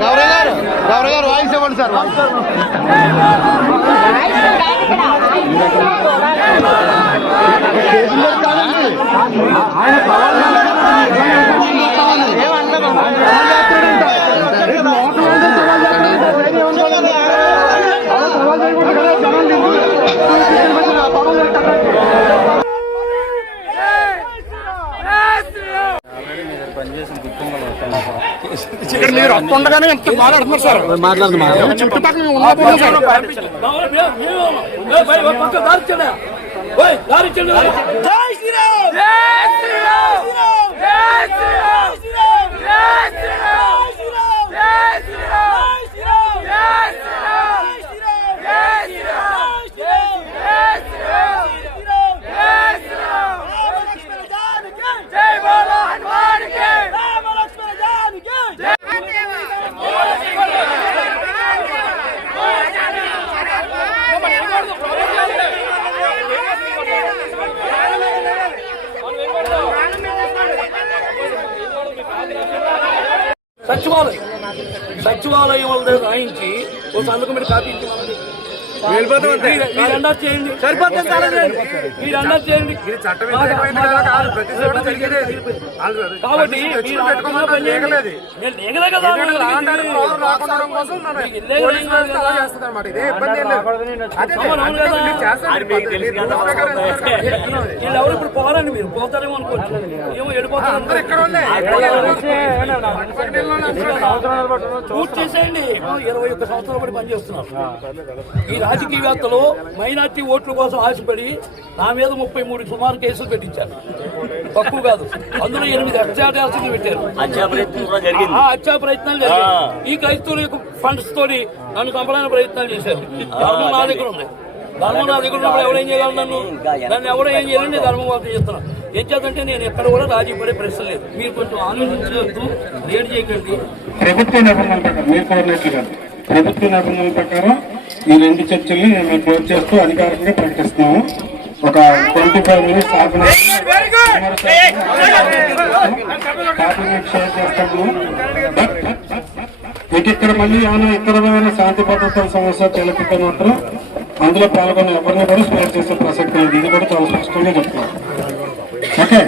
గౌరవ్ గారు గౌరవ్ గారు వాయిస్ ఇవ్వండి సార్ వాయిస్ మీరు వస్తుండగానే ఎంత మాట్లాడుతున్నారు సార్. మాట్లాడుతున్నారు చుట్టుపక్కల ఉన్న సార్. సచివాలయం. సచివాలయం వాళ్ళ దగ్గర రాయించి ఓ సందుకు మీరు కాపీ ఇచ్చి సరిపోతుంది కాబట్టి వీళ్ళెవరు ఇప్పుడు పోరండి మీరు. పోతారేమో అనుకోవచ్చు. ఏమో వెళ్ళిపోతారు పూర్తి చేసేయండి. ఇరవై ఒక్క సంవత్సరాలు పడి పనిచేస్తున్నారు. రాజకీయవేత్తలు మైనార్టీ ఓట్ల కోసం ఆశపడి నా మీద ముప్పై మూడు సుమారు కేసులు పెట్టించారు. తక్కువ కాదు. అందులో ఎనిమిది అత్యాచారాలు పెట్టారు. హత్యా ప్రయత్నాలు జరిగాయి. ఈ క్రైస్తవుల యొక్క ఫండ్స్ తోటి నన్ను చంపడానికి ప్రయత్నాలు చేశారు. ధర్మం నా దగ్గర ఉంది. ధర్మం నా దగ్గర ఉన్నప్పుడు ఎవరేం చేయాలి నన్ను? నన్ను ఎవరు ఏం చేయాలని నేను ధర్మం వార్త చేస్తున్నా ఏం చేద్దంటే నేను ఎక్కడ కూడా రాజీ పడే ప్రశ్న లేదు. మీరు కొంచెం ఆలోచించవద్దు. లేట్ చేయకండి. ప్రభుత్వ నిబంధనల ప్రకారం ప్రభుత్వ నిబంధనల ప్రకారం ఈ రెండు చర్చల్ని మేము క్లోజ్ చేస్తూ అధికారికంగా ప్రకటిస్తున్నాము ఒక twenty five minutes half an మీకు ఇక్కడ మళ్ళీ ఏమైనా ఇతరమైన శాంతి భద్రతల సమస్య తెలిపితే మాత్రం అందులో పాల్గొన్న ఎవరిని కూడా స్పేర్ చేసే ప్రసక్తి లేదు. ఇది కూడా చాలా స్పష్టంగా చెప్తున్నాం ఓకే